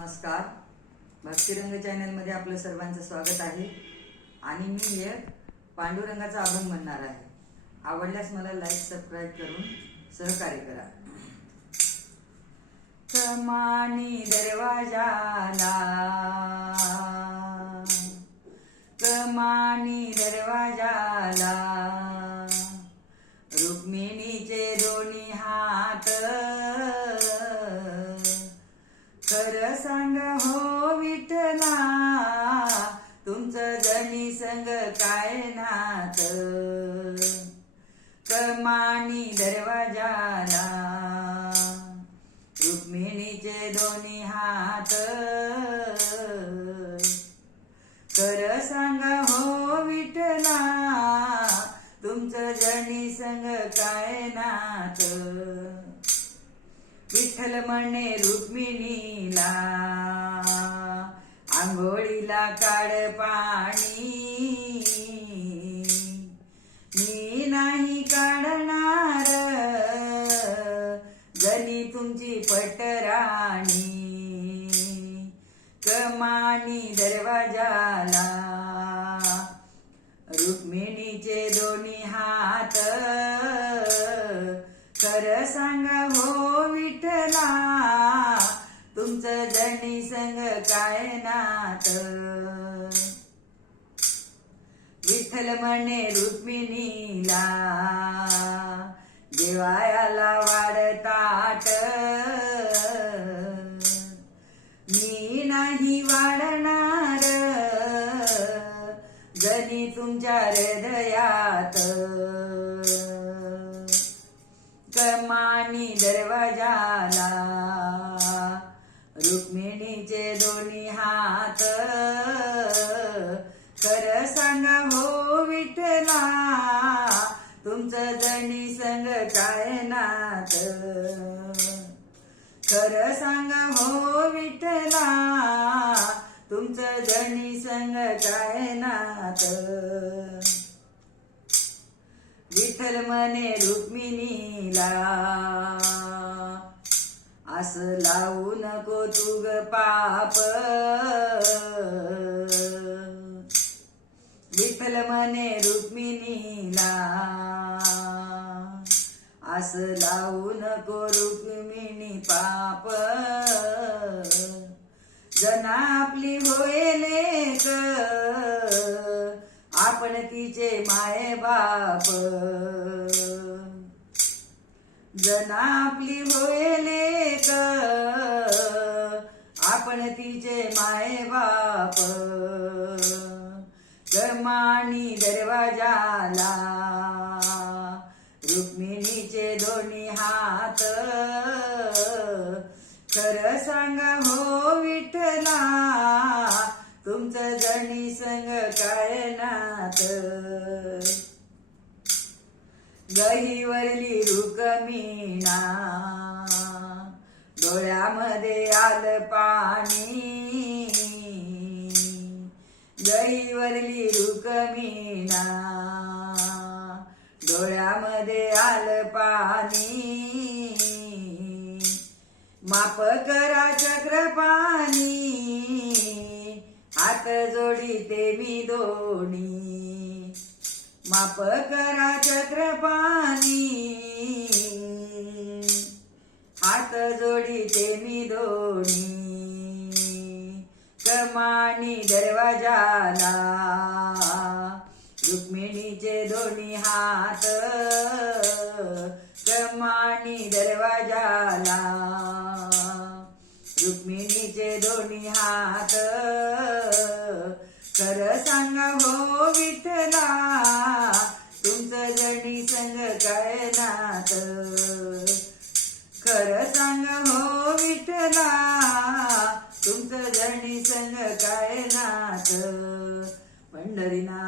नमस्कार. भक्तिरंग चॅनलमध्ये आपलं सर्वांचं स्वागत आहे. आणि मी एक पांडुरंगाचा अभंग म्हणणार आहे. आवडल्यास मला लाईक सबस्क्राईब करून सहकार्य करा. कमानी दरवाजाला. कमानी दरवाजाला. संग काय नात कमानी दरवाजाला. रुक्मिणीचे दोन्ही हात. कर सांगा हो विठला तुमचं जनी संग काय नात विठ्ठल म्हणे रुक्मिणीला आंघोळीला काढ पा पटराणी. कमानी दरवाजाला. रुक्मिणीचे दोन्ही हात. खर सांगा हो विठला तुमचं जणी संग काय नात? विठ्ठल म्हणे रुक्मिणीला देवायाला वाढताट मी नाही वाढणार. जनी तुमच्या हृदयात कमानी दरवाजाला रुक्मिणीचे दोन्ही हात खरं सांगा हो तुमचं जणी संग काय नात? खर सांगा हो विठला तुमचं जणी संग काय नात? विठ्ठल मने रुक्मिणीला असं लावू नको तुग पाप. दिसल मने रुक्मिणीला. असं लावू नको रुक्मिणी पाप. जना आपली होईल आपण तिचे माये बाप. जना आपली होईल आपण तिचे माये बाप. कर्माणी दरवाजाला. रुक्मिणीचे दोन्ही हात. खर सांगा हो विठला तुमचं जणी संग काय नात? गहीवरली रुकमिना डोळ्यामध्ये आलं पाणी. गळीवरली रुकमीना डोळ्यामध्ये आलं पाणी. माप करा चक्रपाणी. हात जोडीते मी दोन्ही. माप करा चक्रपाणी. हात जोडीते मी दोन्ही. कमानी दरवाजाला रुक्मिणीचे दोन्ही हात कमानी दरवाजाला. रुक्मिणीचे दोन्ही हात खरं सांगा हो विठला bailarina